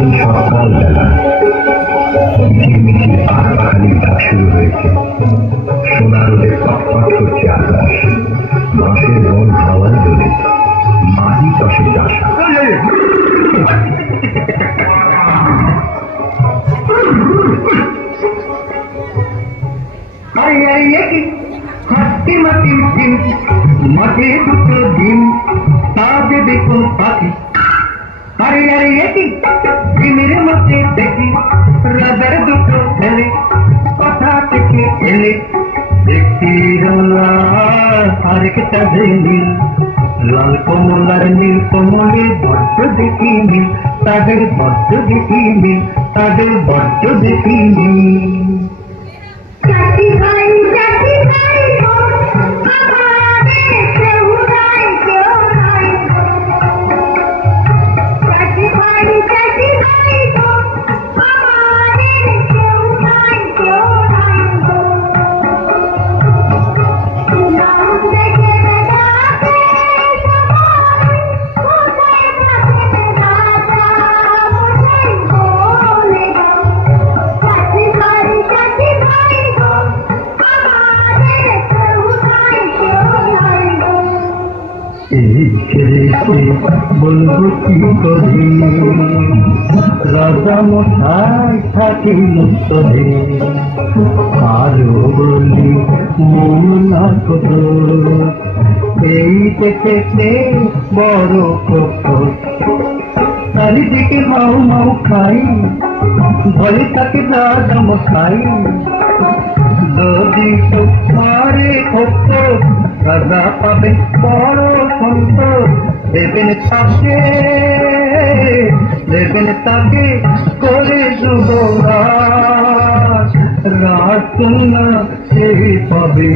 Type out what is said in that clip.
এই সকালবেলা ঝিরমিঝির পাখালির ডাক শুরু হয়েছে। সোনার রোদে টকটক করছে আকাশ, বাঁশের বন হাওয়ায় দোলে, মাটি চাষে চাষা। হাতি মাটি ডিম, মাঠে দুটো ডিম, তা দেবে কোন পাখি? আরে আরে এটি ডিমের মধ্যে দেখি রাজার দুটো ছেলে, কথা থেকে এলে দেখি আরেকটা নীল, লাল কমলার নীল কমলে বড্ড দেখি নীল, তাদের বড্ড দেখি নীল, তাদের বড্ড দেখি নীল। বলবো কি করি, রাজা মশাই থাকি মুক্তরে, আরো বলি মন না কত, এই দেখে বড় কত, চারিদিকে মাও মাও খাই, ভয়ে থাকে রাজা মশাই, যদি তোমারে ভক্ত রাজা পাবে বড় সন্তোষ, দেবেন তাকে করে যুবরাজ, রাজ কন্যা সে পাবে।